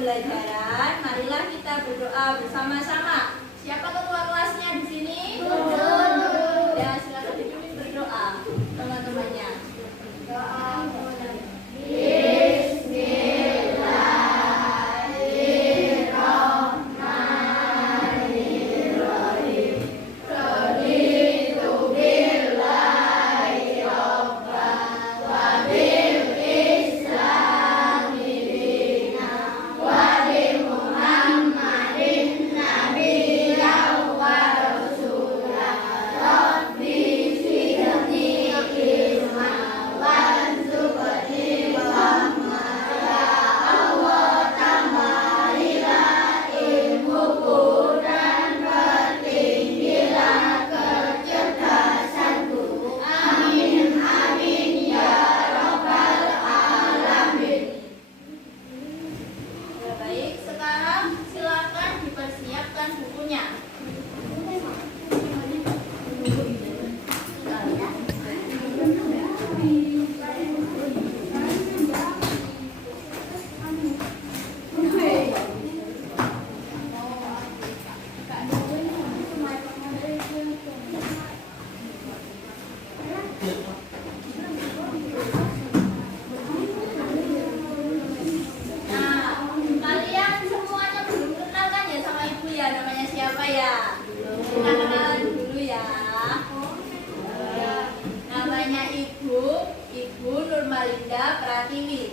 pembelajaran, marilah kita berdoa bersama-sama. Siapa ketua kelasnya di sini? Ya, silakan dipimpin berdoa teman-temannya. Doa.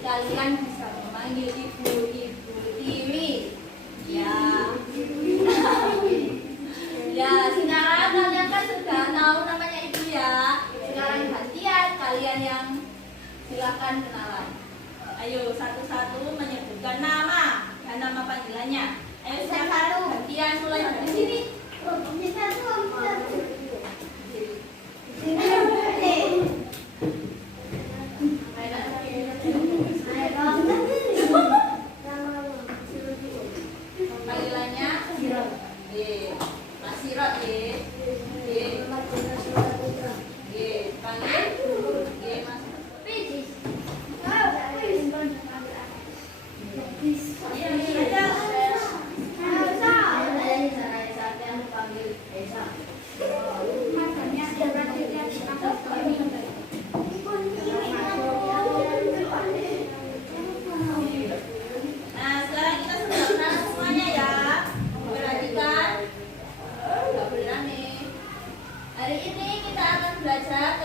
Kalian bisa memanggil Ibu Tiwi. Ya. Ya, sekarang kalian kan sudah tahu namanya Ibu ya. Sekarang gantian kalian yang silakan kenalan. Ayo satu-satu menyebutkan nama dan nama panggilannya. Ayo silakan gantian mulai dari sini. Panggilannya Mas Sirot panggil Mas Pijis.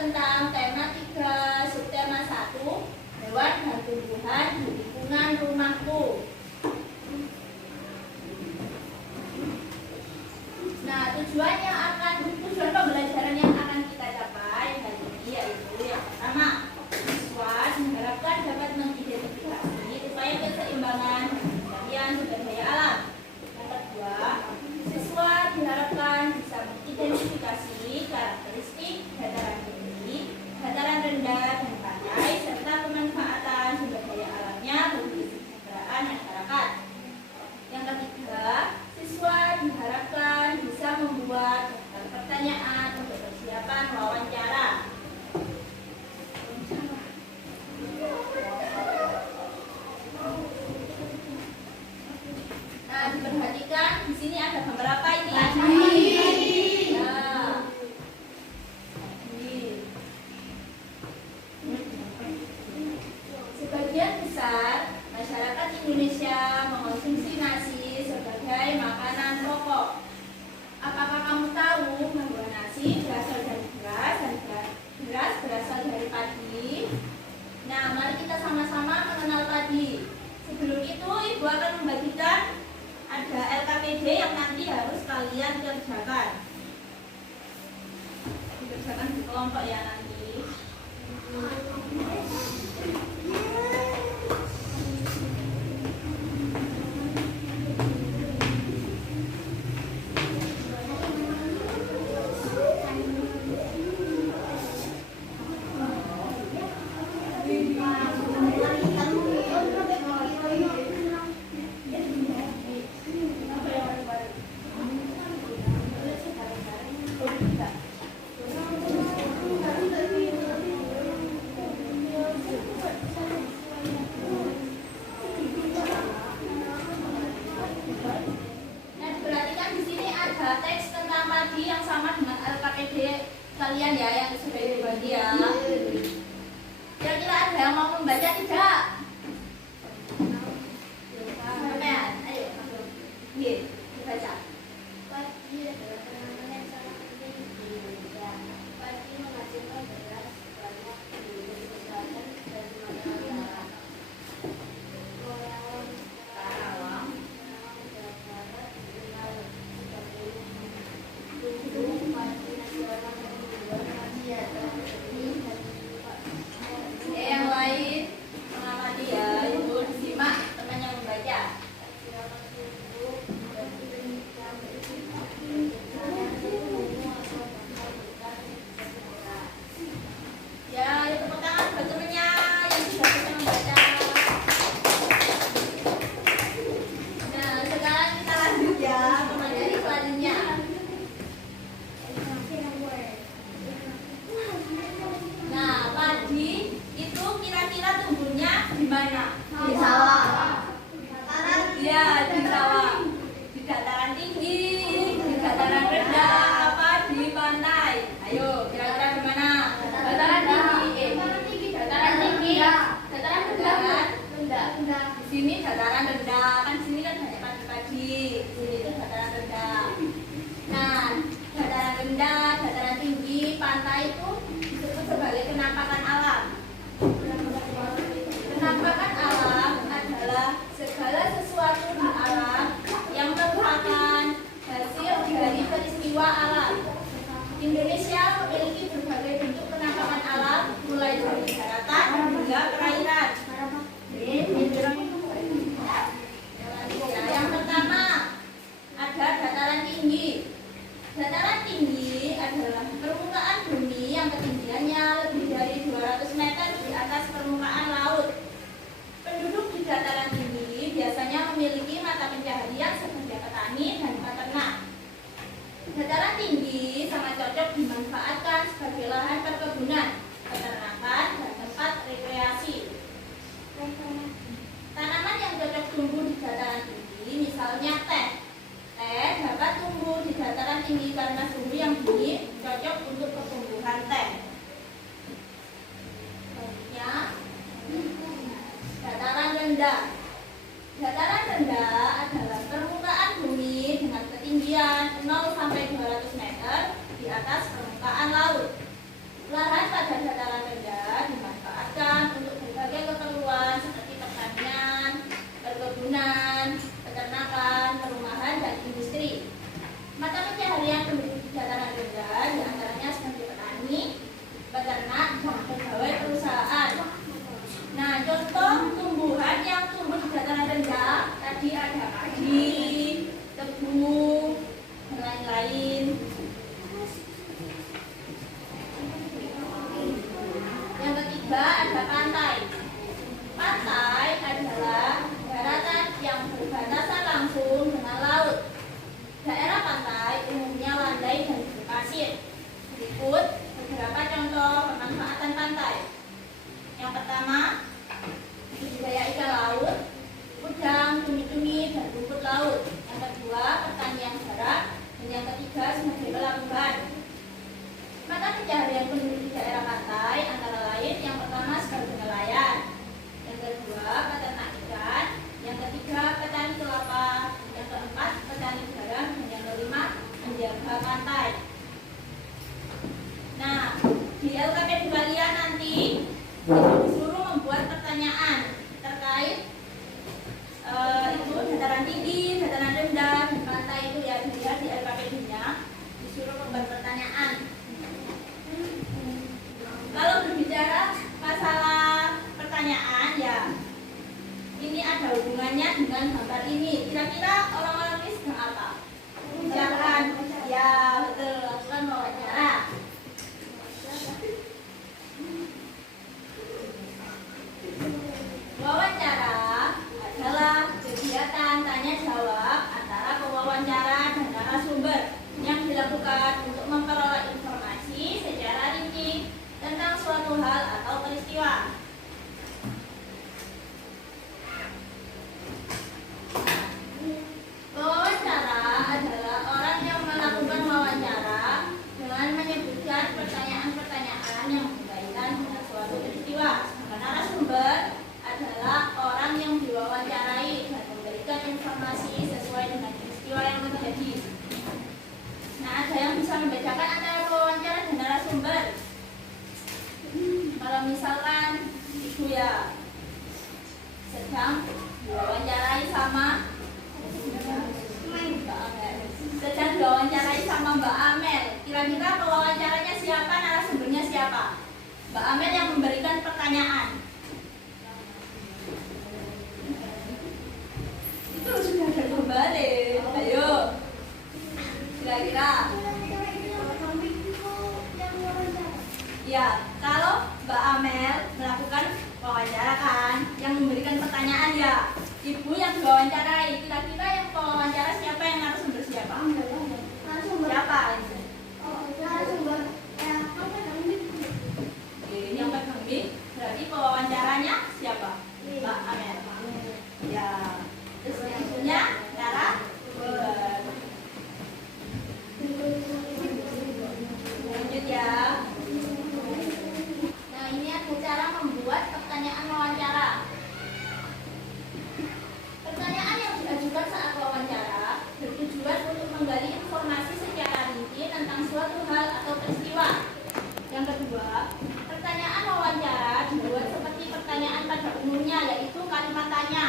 Tentang tema 3, subtema 1, hewan dan tumbuhan di lingkungan rumahku. Nah, tujuan pembelajaran yang akan kita capai hari ini yaitu yang pertama, siswa diharapkan dapat mengidentifikasi upaya keseimbangan dan sumber daya alam. Yang kedua, siswa diharapkan bisa mengidentifikasi karakteristik dataran tinggi, dataran rendah, dan pantai, serta pemanfaatan sumber daya alamnya bagi kesejahteraan masyarakat. Yang ketiga, siswa diharapkan bisa membuat daftar pertanyaan untuk persiapan wawancara. Nah, diperhatikan di sini ada gambar apa ini? Sebagian besar masyarakat Indonesia mengonsumsi nasi sebagai makanan pokok. Apakah kamu tahu bahwa nasi berasal dari beras dan beras berasal dari padi? Nah, mari kita sama-sama mengenal padi. Sebelum itu, Ibu akan membagikan ada LKPD yang nanti harus kalian kerjakan. Dikerjakan di kelompok ya nanti. kalian ya yang sudah dibagi ya. Kira-kira ada yang mau membaca tidak? Sampean, ayo masuk. Iya, dibaca. Padi adalah tanaman yang sangat penting di Indonesia. Padi menghasilkan beras banyak di Indonesia Selatan dan Sumatera Utara. Karawang Jawa Barat dikenal sebagai lumbung padi nasional yang dibuat padi atau benih dan Yang lain mengamati ya, itu disimak teman yang membaca. Ya, itu tepuk tangan buat temennya yang sudah bisa membaca. Nah, sekarang kita lanjut ya ke materi selanjutnya. Nah, padi itu kira-kira tumbuhnya di mana? Di sawah. Ya, di sawah. Di dataran tinggi, di dataran rendah, apa di pantai? Ayo, kira-kira di mana? Dataran tinggi. Dataran tinggi. Dataran rendah. Di sini dataran rendah. Kan di sini kan banyak padi-padi. Di sini itu dataran rendah. Nah, dataran rendah, dataran tinggi, pantai itu disebut sebagai penampakan alam. Penampakan alam adalah segala sesuatu di alam yang merupakan hasil dari peristiwa alam. Indonesia memiliki berbagai bentuk penampakan alam, mulai dari daratan hingga perairan. Yang pertama ada dataran tinggi. Dataran tinggi adalah permukaan bumi yang ketinggiannya lebih dari 200 meter di atas permukaan laut. Penduduk di dataran tinggi biasanya memiliki mata pencaharian sebagai petani dan peternak. Dataran tinggi sangat cocok dimanfaatkan sebagai lahan perkebunan, peternakan, dan tempat rekreasi. Tanaman yang cocok tumbuh di dataran tinggi misalnya teh. Teh dapat tumbuh di dataran tinggi karena suhu yang dingin, cocok untuk pertumbuhan teh. Selanjutnya, dataran rendah. Dataran rendah adalah permukaan bumi dengan ketinggian 0 sampai 200 meter di atas permukaan laut. Lahan pada dataran rendah dimanfaatkan untuk berbagai keperluan seperti pertanian, perkebunan, peternakan, perumahan, dan industri. Mata pencaharian penduduk di dataran rendah diantaranya sebagai petani, peternak, dan pegawai perusahaan. Nah, contoh tumbuhan yang tumbuh di dataran rendah tadi ada padi, tebu, dan lain-lain. Yang ketiga ada pantai. Pantai adalah daratan yang berbatasan langsung dengan laut. Daerah pantai umumnya landai dan berpasir. Berikut beberapa contoh pemanfaatan pantai. Yang pertama, budidaya ikan laut, udang, cumi-cumi, dan rumput laut. Yang kedua, pertanian garam. Dan yang ketiga, sebagai pelabuhan. Mata pencaharian penduduk di daerah pantai antara lain yang pertama sebagai nelayan, yang kedua peternak ikan, yang ketiga petani kelapa, yang keempat petani garam, dan yang kelima menjaga pantai. Nah, di LKPD kalian nanti disuruh membuat pertanyaan terkait itu dataran tinggi, dataran rendah, dan pantai itu ya dilihat di LKPD-nya, disuruh membuat pertanyaan. Kalau berbicara masalah pertanyaan ya, ini ada hubungannya dengan gambar ini. Kira-kira orang-orang ini sedang apa? Silakan. Ya, betul. informasi sesuai dengan peristiwa yang terjadi. Nah, ada yang bisa membedakan antara pewawancara dan narasumber. Kalau misalkan ibu ya sedang diwawancarai sama Mbak Amel, kira-kira pewawancaranya siapa, narasumbernya siapa? Mbak Amel yang memberikan pertanyaan. Itu sudah ada kembali. Ayo, kira-kira. Ya, kalau Mbak Amel melakukan wawancara kan, yang memberikan pertanyaan ya, ibu yang diwawancarai. Kira-kira yang pewawancara siapa, yang narasumber siapa? Siapa? Yang pegang mic, berarti pewawancaranya siapa? Mbak Amel. Ya, terus yang punya narasumber. Lanjut ya. Nah, ini ada cara membuat pertanyaan wawancara. Pertanyaan yang diajukan saat wawancara bertujuan untuk menggali informasi secara rinci tentang suatu hal atau peristiwa. Yang kedua, pertanyaan wawancara dibuat seperti pertanyaan pada umumnya, yaitu kalimat tanya.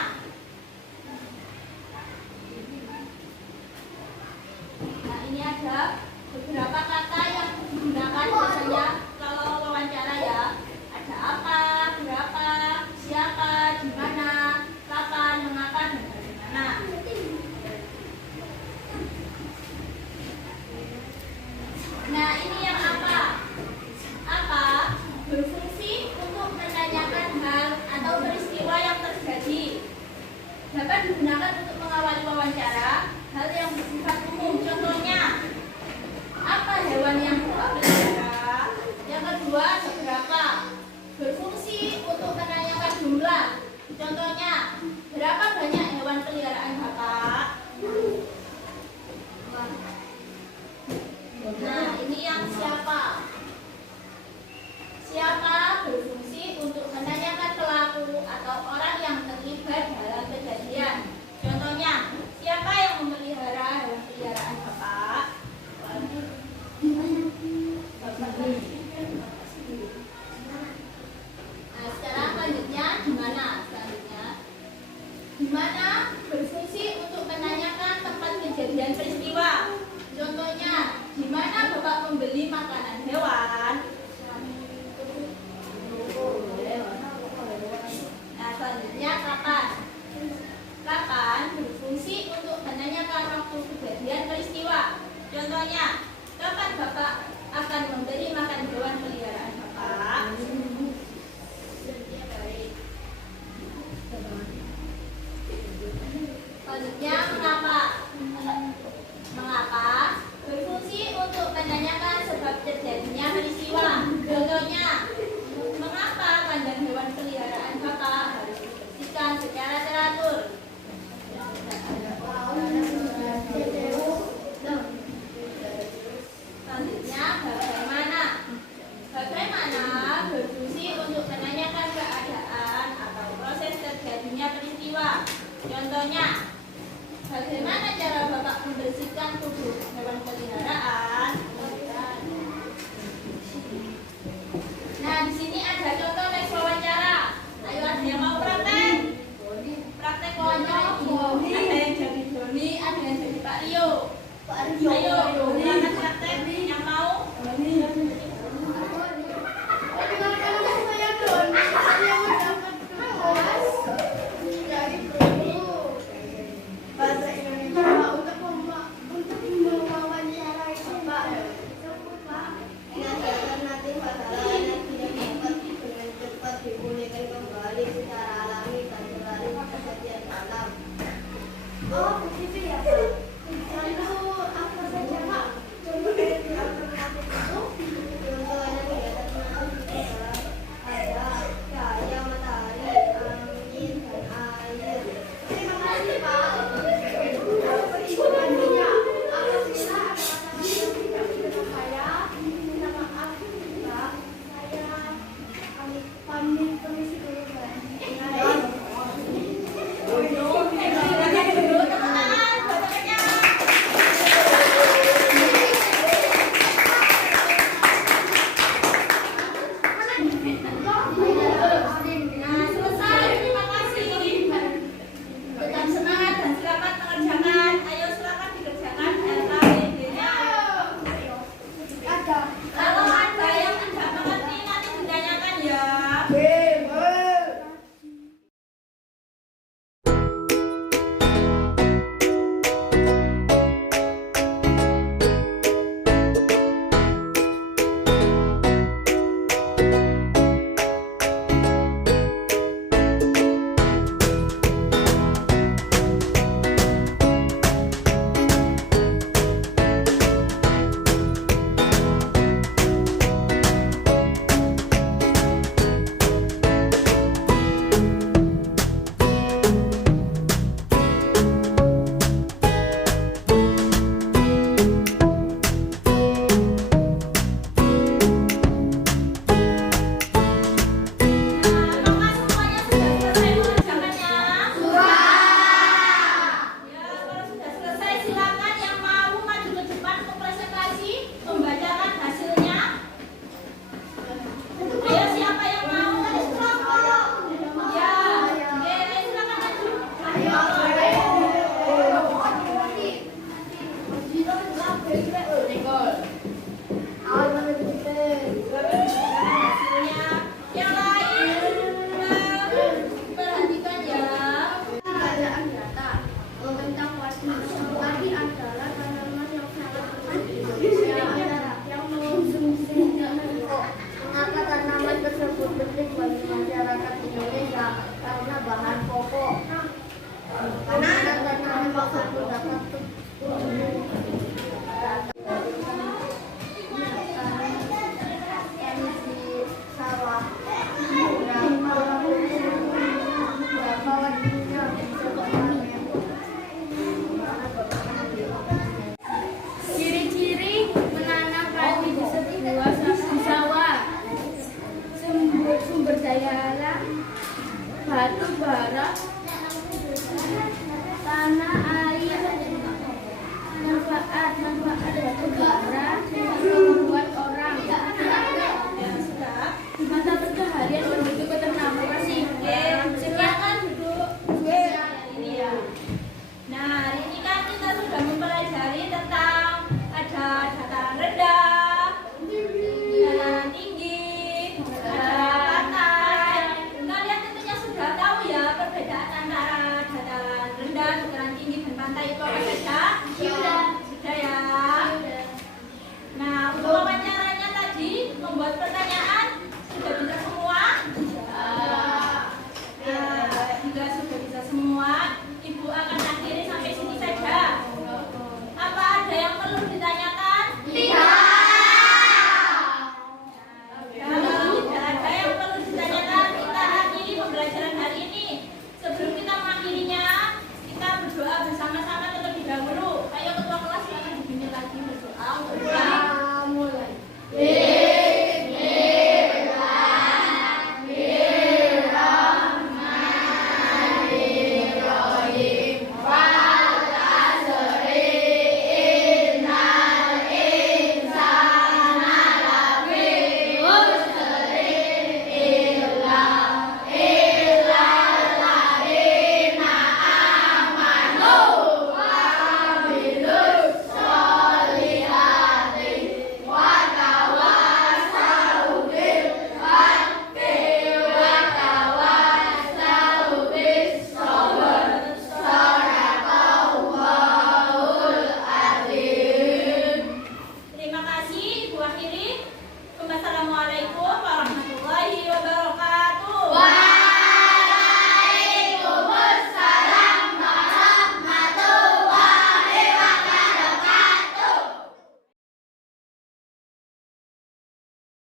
Nah, ini ada beberapa kata yang digunakan biasanya kalau wawancara ya. Ada apa, berapa, siapa, di mana, kapan, mengapa, dan bagaimana. Nah, ini yang apa? Apa berfungsi untuk menanyakan hal atau peristiwa yang terjadi. Dapat digunakan untuk mengawali wawancara hal yang bersifat umum. Contohnya, apa hewan yang Bapak pelihara? Yang kedua, seberapa? Berfungsi untuk menanyakan jumlah. Contohnya, berapa banyak hewan peliharaan Bapak? Nah, ini yang siapa? Siapa berfungsi untuk menanyakan pelaku atau orang yang terlibat dalam kejadian. Contohnya, siapa yang memelihara hewan peliharaan Bapak? Nah, sekarang selanjutnya di mana? Di mana berfungsi untuk menanyakan tempat kejadian peristiwa. Contohnya, di mana Bapak membeli makanan hewan? Nah, selanjutnya kapan? Kapan berfungsi untuk menanyakan waktu kejadian peristiwa. Contohnya, kapan Bapak akan memberi makan hewan peliharaan Bapak? Selanjutnya, mengapa? Mengapa berfungsi untuk menanyakan sebab terjadinya peristiwa. Contohnya, mengapa kandang hewan peliharaan Bapak harus dibersihkan secara teratur? Selanjutnya, bagaimana? Bagaimana berfungsi untuk menanyakan keadaan atau proses terjadinya peristiwa. Contohnya, bagaimana cara Bapak membersihkan tubuh hewan peliharaan? Nah, di sini ada contoh teks wawancara. Ayo, ada yang mau praktek? Praktek wawancara ini. Ada yang jadi Doni, ada yang jadi Pak Rio. Ayo, silakan praktek. Yang mau? Bahasa Indonesia untuk mewawancarai Bapak. Menyatakan nanti masalah yang tidak dapat dengan cepat dipulihkan kembali secara alami dan berlari kejadian alam. Oh, begitu ya, Pak. Lalu apa saja, Pak? Contoh dari apa?